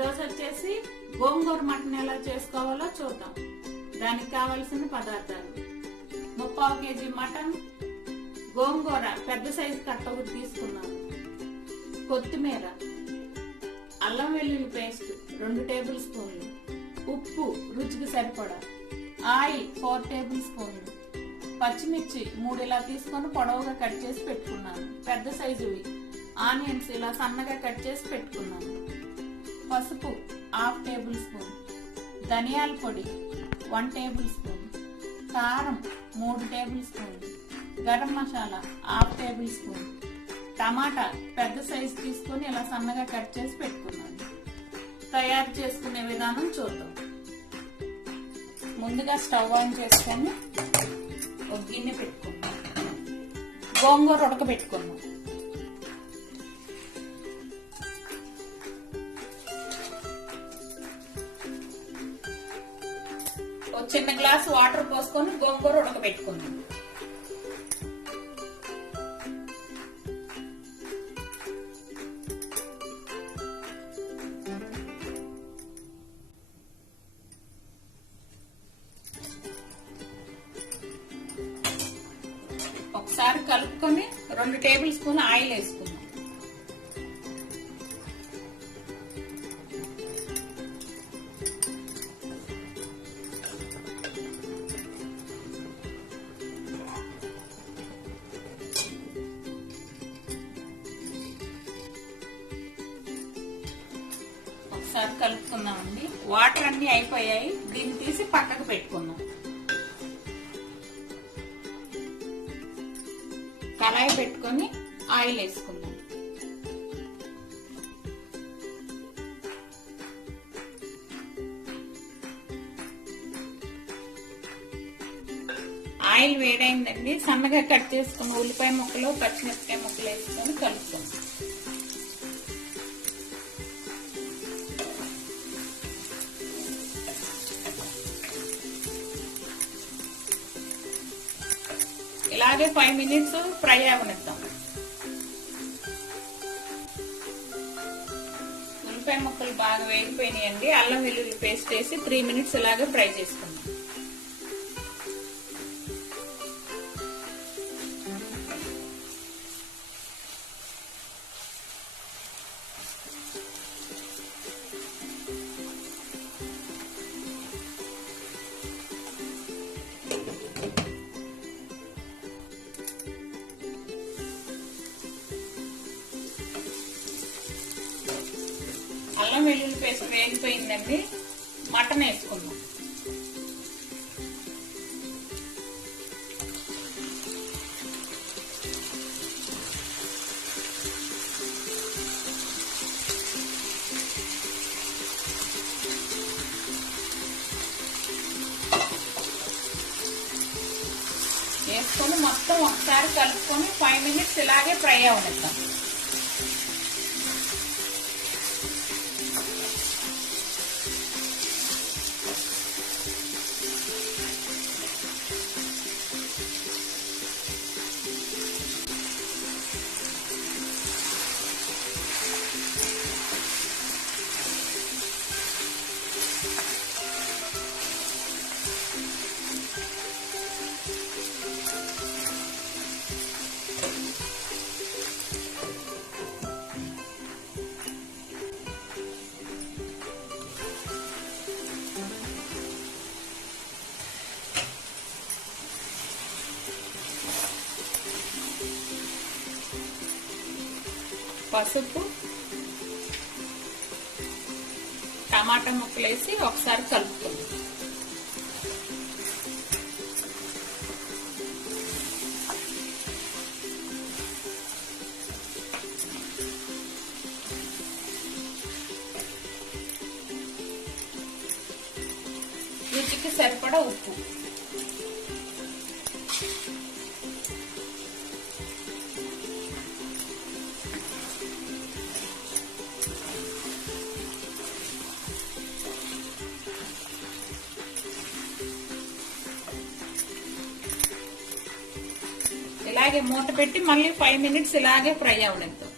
రోజు వచ్చేసి గోంగూర మటన్ ఎలా చేసుకోవాలో చూద్దాం. దానికి కావలసిన పదార్థాలు: 3/4 కేజీ మటన్, గోంగూర పెద్ద సైజు కట్ట ఒకటి తీసుకున్నాను, కొత్తిమీర, అల్లం వెల్లుల్లి పేస్ట్ 2 టేబుల్ స్పూన్లు, ఉప్పు రుచికి సరిపడా, ఆయిల్ 4 టేబుల్ స్పూన్లు, పచ్చిమిర్చి 3 ఇలా తీసుకొని పొడవుగా కట్ చేసి పెట్టుకున్నాను, పెద్ద సైజువి ఆనియన్స్ ఇలా సన్నగా కట్ చేసి పెట్టుకున్నాను, పసుపు 1/2 టేబుల్ స్పూన్, ధనియాల పొడి 1 టేబుల్ స్పూన్, కారం 3 టేబుల్ స్పూన్లు, గరం మసాలా 1/2 టేబుల్ స్పూన్, టమాటా పెద్ద సైజు తీసుకొని ఇలా సన్నగా కట్ చేసి పెట్టుకున్నాను. తయారు చేసుకునే విధానం చూద్దాం. ముందుగా స్టవ్ ఆన్ చేసుకొని ఒక గిన్నె పెట్టుకున్నాం, గోంగూర ఉడకబెట్టుకున్నాం. ఒక చిన్న గ్లాసు వాటర్ పోసుకొని గోంగూర ఉడకబెట్టుకున్నాం. ఒకసారి కలుపుకొని 2 టేబుల్ స్పూన్ ఆయిల్ వేసుకున్నాం. ఒకసారి కలుపుకుందామండి. వాటర్ అన్ని అయిపోయాయి, దీన్ని తీసి పక్కకు పెట్టుకుందాం. కళాయి పెట్టుకొని ఆయిల్ వేసుకుందాం. ఆయిల్ వేడైందండి. సన్నగా కట్ చేసుకున్న ఉల్లిపాయ ముక్కలు, పచ్చిమిరపకాయ ముక్కలు వేసుకొని కలుపుకుందాం. ఇలాగే 5 మినిట్స్ ఫ్రై అవనిద్దాం. ఉల్లిపాయ ముక్కలు బాగా వేగిపోయినాయండి. అల్లం వెల్లుల్లి పేస్ట్ వేసి 3 మినిట్స్ ఇలాగే ఫ్రై చేసుకుందాం. అల్లం వెల్లుల్లి పేస్ట్ వేగిపోయిందండి. మటన్ వేసుకుందాం. వేసుకొని మొత్తం ఒకసారి కలుపుకొని 5 మినిట్స్ ఇలాగే ఫ్రై అవనిద్దాం. పసుపు, టమాటా ముక్కలు వేసి ఒకసారి కలుపుకుందాం. రుచికి సరిపడా ఉప్పు, ఇలాగే మూత పెట్టి మళ్ళీ 5 మినిట్స్ ఇలాగే ఫ్రై అవనిద్దాం.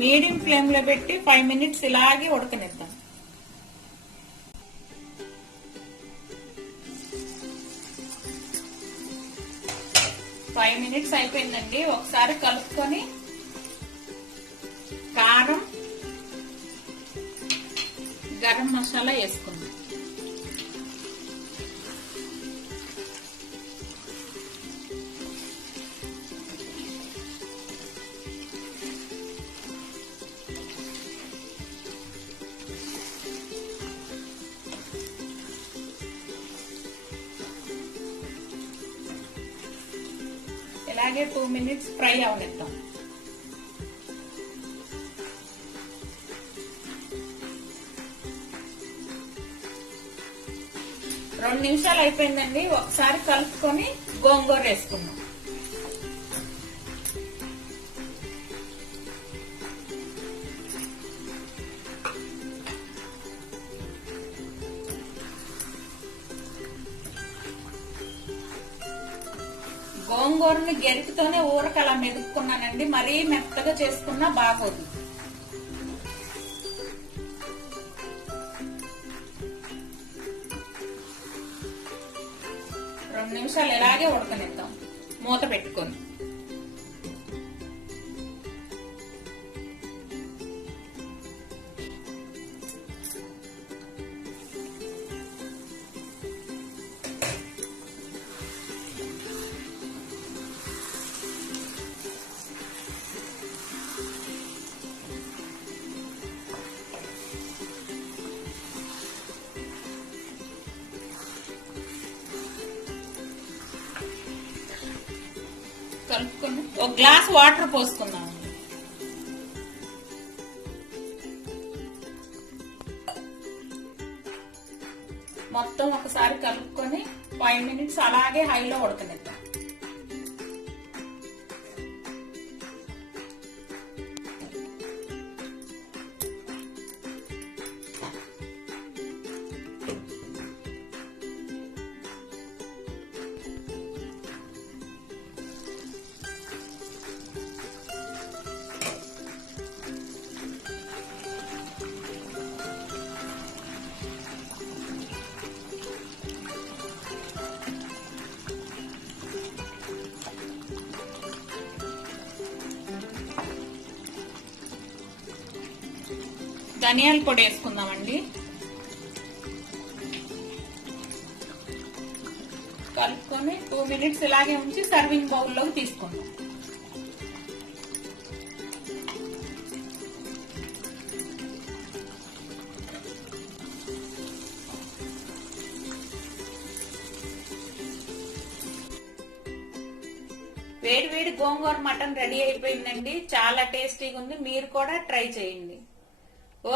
మీడియం ఫ్లేమ్ లో పెట్టి 5 మినిట్స్ ఇలాగే ఉడకనిద్దాం. ఫైవ్ మినిట్స్ అయిపోయిందండి. ఒకసారి కలుపుకొని కారం, గరం మసాలా వేసుకుందాం. ఇలాగే 2 మినిట్స్ ఫ్రై అవనిద్దాం. రెండు నిమిషాలు అయిపోయిందండి. ఒకసారి కలుపుకొని గోంగూర వేసుకుందాం. గోంగూరని గెరిటితోనే ఊరకలా మెదుపుకున్నానండి. మరీ మెత్తగా చేసుకున్నా బాగోదు. రెండు నిమిషాలు ఇలాగే ఉడకనిద్దాం మూత పెట్టుకొని. కలుపుకొని ఒక గ్లాస్ వాటర్ పోసుకుందాం. మొత్తం ఒకసారి కలుపుకొని 5 మినిట్స్ అలాగే హైలో ఉడకనిద్దాం. ధనియాల పొడి వేసుకుందామండి. కలుపుకొని 2 మినిట్స్ ఇలాగే ఉంచి సర్వింగ్ బౌల్లోకి తీసుకుందాం. వేడి వేడి గోంగూర మటన్ రెడీ అయిపోయిందండి. చాలా టేస్టీగా ఉంది. మీరు కూడా ట్రై చేయండి.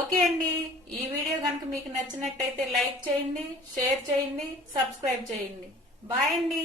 ఓకే అండి, ఈ వీడియో కనుక మీకు నచ్చినట్టయితే లైక్ చేయండి, షేర్ చేయండి, సబ్స్క్రైబ్ చేయండి. బాయ్ అండి.